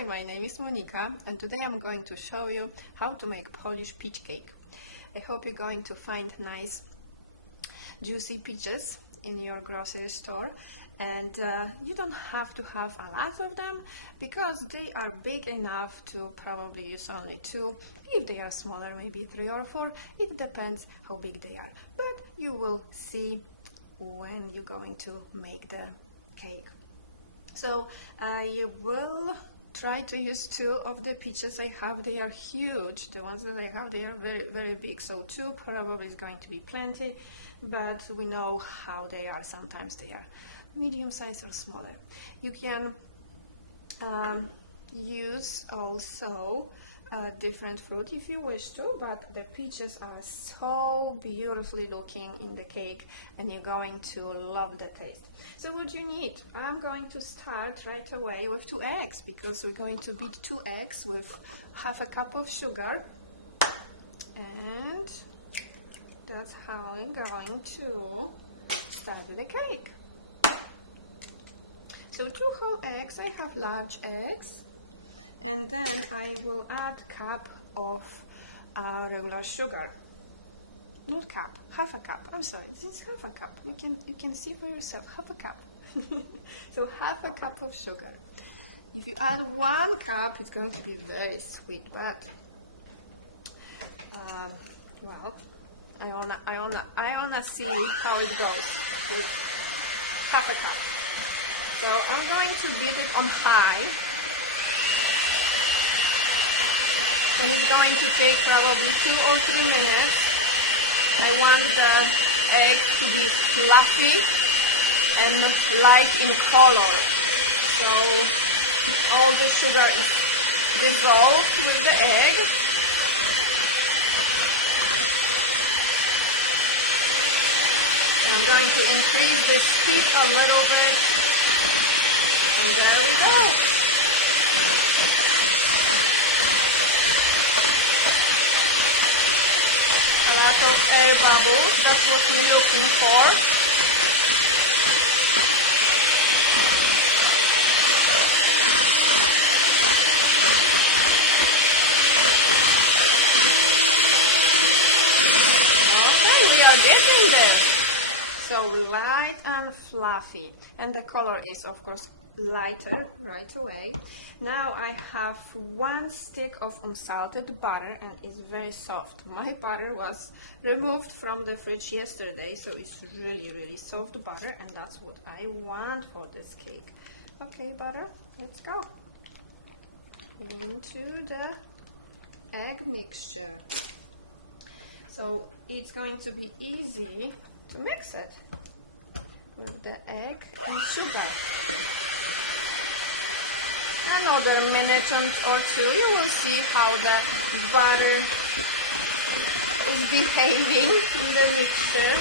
Hi, my name is Monika, and today I'm going to show you how to make Polish peach cake. I hope you're going to find nice juicy peaches in your grocery store, and you don't have to have a lot of them because they are big enough to probably use only two. If they are smaller, maybe 3 or 4. It depends how big they are, but you will see when you're going to make the cake. So I will try to use 2 of the peaches I have. They are huge. The ones that I have, they are very, very big. So 2 probably is going to be plenty, but we know how they are. Sometimes they are medium size or smaller. You can use also different fruit if you wish to, but the peaches are so beautifully looking in the cake and you're going to love the taste. So what you need, I'm going to start right away with 2 eggs because we're going to beat 2 eggs with half a cup of sugar, and that's how I'm going to start the cake. So 2 whole eggs, I have large eggs. And then I will add cup of regular sugar. Not cup, half a cup. I'm sorry, this is half a cup. You can see for yourself, half a cup. So half a cup of sugar. If you add 1 cup, it's going to be very sweet. But well, I wanna see how it goes with half a cup. So I'm going to beat it on high. And it's going to take probably 2 or 3 minutes. I want the egg to be fluffy and light in color. So all the sugar is dissolved with the egg. I'm going to increase the heat a little bit. And there we go. A lot of air bubbles, that's what we're looking for. Okay, we are getting there. So light and fluffy, and the color is of course lighter right away. Now I have 1 stick of unsalted butter and it's very soft. My butter was removed from the fridge yesterday, so it's really, really soft butter, and that's what I want for this cake. Okay, butter, let's go into the egg mixture. So it's going to be easy to mix it with the egg and sugar. Another minute or 2, you will see how the butter is behaving in the mixture.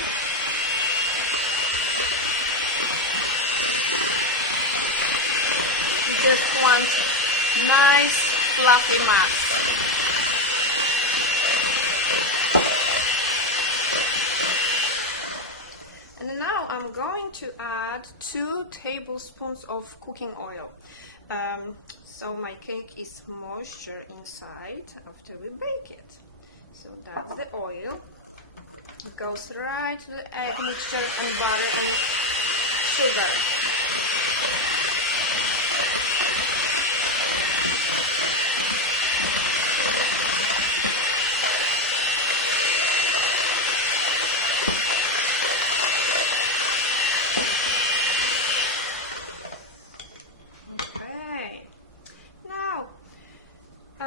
You just want nice fluffy mass. And now I'm going to add 2 tablespoons of cooking oil. So my cake is moisture inside after we bake it. So that's the oil. It goes right to the egg mixture and butter and sugar.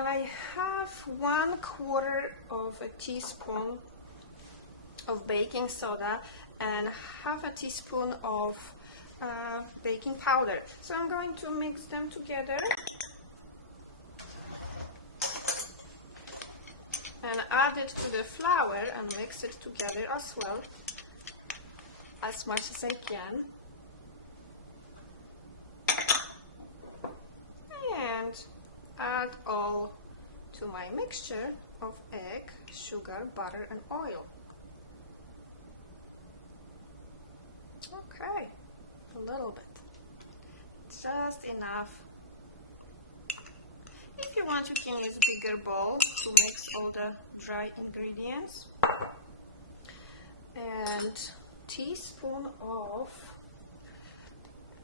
I have 1/4 of a teaspoon of baking soda and half a teaspoon of baking powder. So I'm going to mix them together and add it to the flour and mix it together as well, as much as I can. And add all to my mixture of egg, sugar, butter and oil. Okay, a little bit, just enough want, you can use bigger bowl to mix all the dry ingredients. And teaspoon of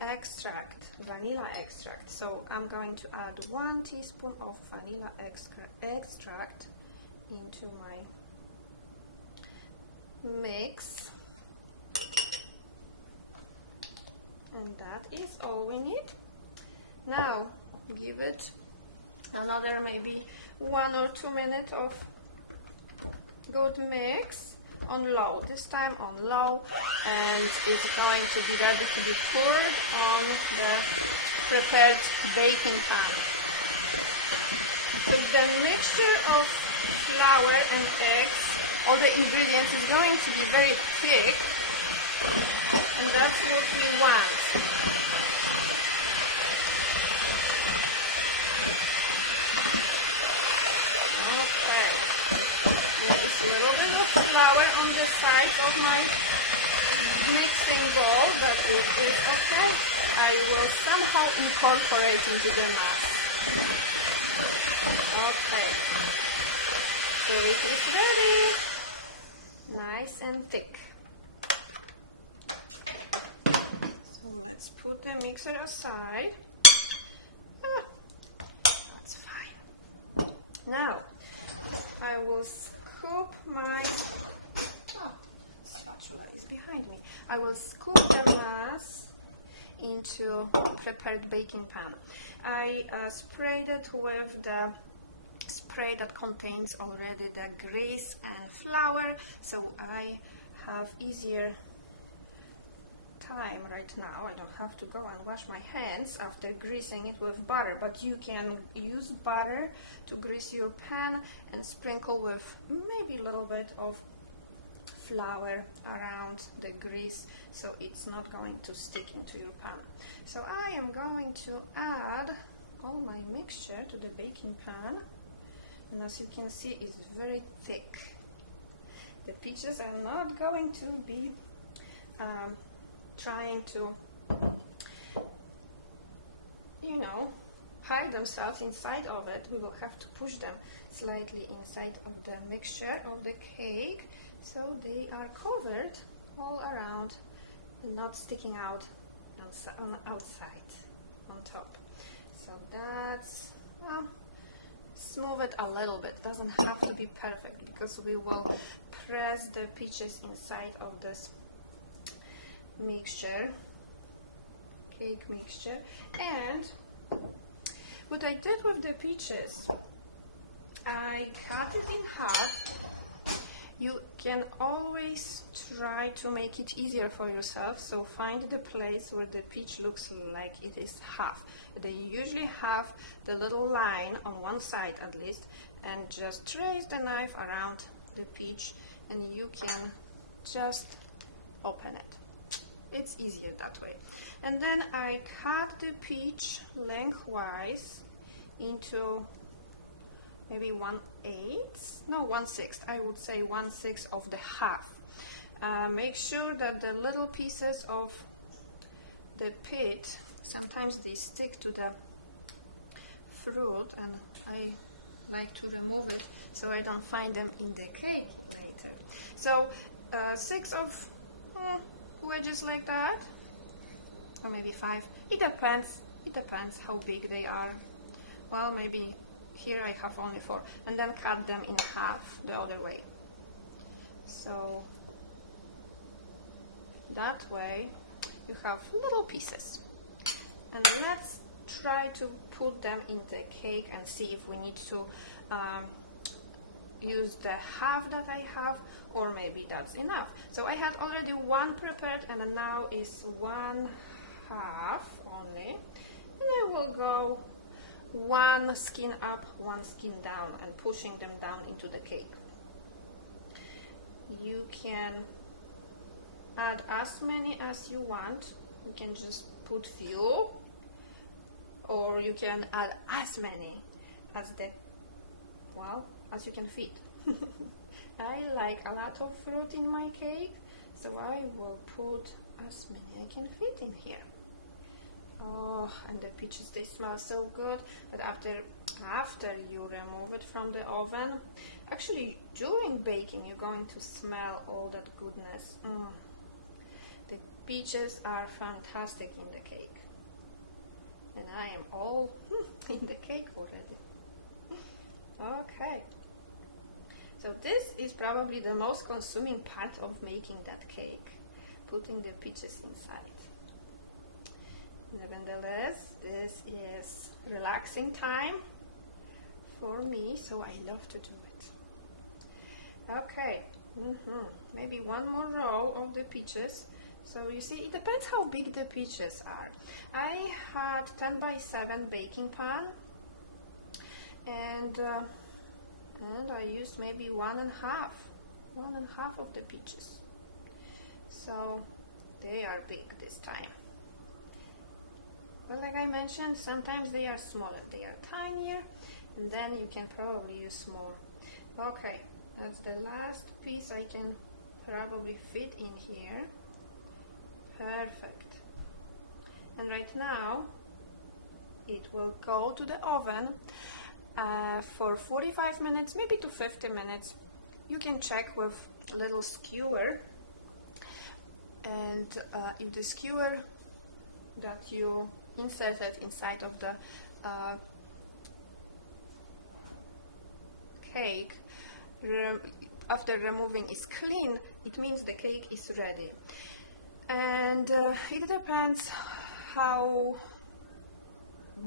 extract, vanilla extract. So I'm going to add 1 teaspoon of vanilla extract into my mix. And that is all we need. Now give it another maybe 1 or 2 minutes of good mix on low, this time on low, and it's going to be ready to be poured on the prepared baking pan. So the mixture of flour and eggs, all the ingredients, is going to be very thick, and that's what we want. Okay. There's a little bit of flour on the side of my mixing bowl, but it is okay. I will somehow incorporate into the mass. Okay. So it is ready. Nice and thick. So let's put the mixer aside. That's fine. Now I will scoop my spatula is behind me. I will scoop the mass into prepared baking pan. I sprayed it with the spray that contains already the grease and flour, so I have easier time right now. I don't have to go and wash my hands after greasing it with butter, but you can use butter to grease your pan and sprinkle with maybe a little bit of flour around the grease so it's not going to stick into your pan. So I am going to add all my mixture to the baking pan, and as you can see, it's very thick. The peaches are not going to be trying to, hide themselves inside of it. We will have to push them slightly inside of the mixture of the cake so they are covered all around and not sticking out on the outside, on top. So that's, smooth it a little bit. It doesn't have to be perfect because we will press the peaches inside of this mixture, cake mixture. And what I did with the peaches, I cut it in half. You can always try to make it easier for yourself, so find the place where the peach looks like it is half. They usually have the little line on one side at least, and just trace the knife around the peach and you can just open it. It's easier that way. And then I cut the peach lengthwise into maybe 1/6. I would say 1/6 of the half. Make sure that the little pieces of the pit, sometimes they stick to the fruit, and I like to remove it so I don't find them in the cake later. So 6 of wedges like that, or maybe 5. It depends how big they are. Well, maybe here I have only 4, and then cut them in half the other way. So that way you have little pieces. And let's try to put them in the cake and see if we need to use the half that I have, or maybe that's enough. So I had already 1 prepared, and now is 1/2 only. And I will go 1 skin up, 1 skin down, and pushing them down into the cake. You can add as many as you want. You can just put few, or you can add as many as as you can fit. I like a lot of fruit in my cake, so I will put as many I can fit in here. Oh, and the peaches, they smell so good, but after after you remove it from the oven. Actually, during baking, you're going to smell all that goodness. The peaches are fantastic in the cake. And I am all in the cake already. Okay. So this is probably the most consuming part of making that cake, putting the peaches inside. Nevertheless, this is relaxing time for me, so I love to do it. Okay, maybe one more row of the peaches. So you see, it depends how big the peaches are. I had 10 by 7 baking pan, and I used maybe one and a half of the peaches. So they are big this time. But like I mentioned, sometimes they are smaller, they are tinier, and then you can probably use more. Okay, that's the last piece I can probably fit in here. Perfect. And right now, it will go to the oven for 45 minutes, maybe to 50 minutes. You can check with a little skewer, and if the skewer that you inserted inside of the cake after removing is clean, it means the cake is ready. And it depends how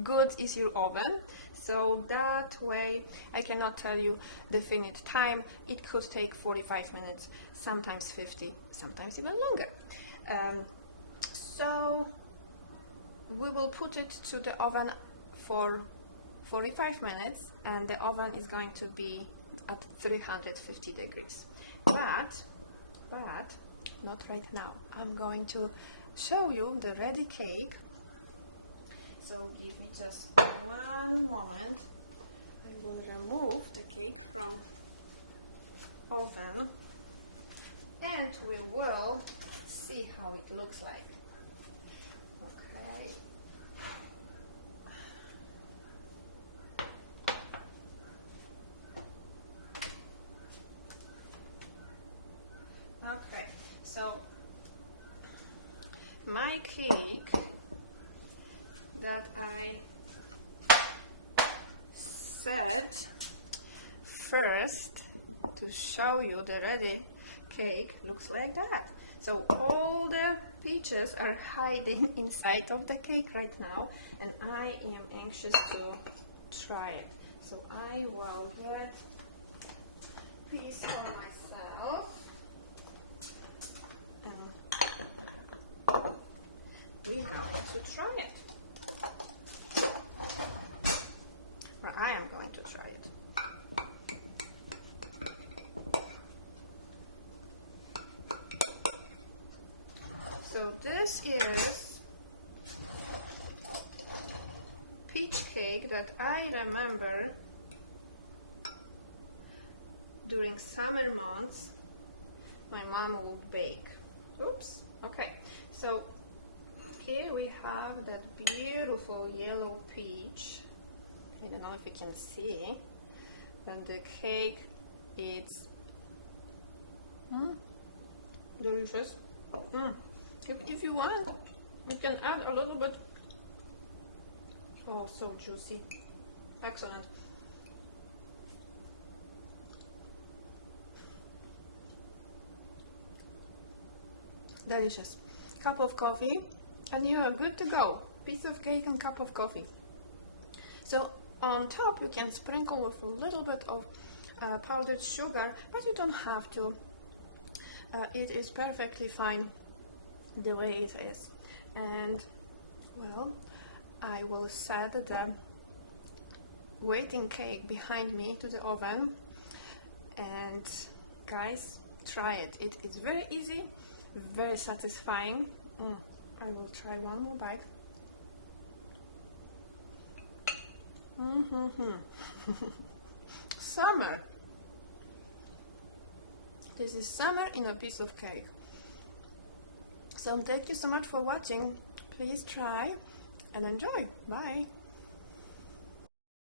good is your oven, so that way I cannot tell you definite time. It could take 45 minutes, sometimes 50, sometimes even longer. So we will put it to the oven for 45 minutes, and the oven is going to be at 350 degrees. But not right now. I'm going to show you the ready cake. So give me just one moment. I will remove the cake from oven, and we will see how it looks like. Okay. Okay, so my cake that I set first to show you the ready cake looks like that. So all the peaches are hiding inside of the cake right now, and I am anxious to try it. So I will get a piece for myself. We have to try it. Or I am going to try it. So this is peach cake that I remember during summer months my mom would bake. Oops. Okay. So here we have that beautiful yellow peach. I don't know if you can see. And the cake is delicious. If you want, you can add a little bit. Oh, so juicy. Excellent. Delicious. Cup of coffee, and you are good to go. Piece of cake and cup of coffee. So on top you can sprinkle with a little bit of powdered sugar, but you don't have to. It is perfectly fine the way it is. And well, I will set the waiting cake behind me to the oven, and guys, try it. It is very easy, very satisfying. I will try one more bite. Summer. This is summer in a piece of cake. So thank you so much for watching. Please try and enjoy. Bye.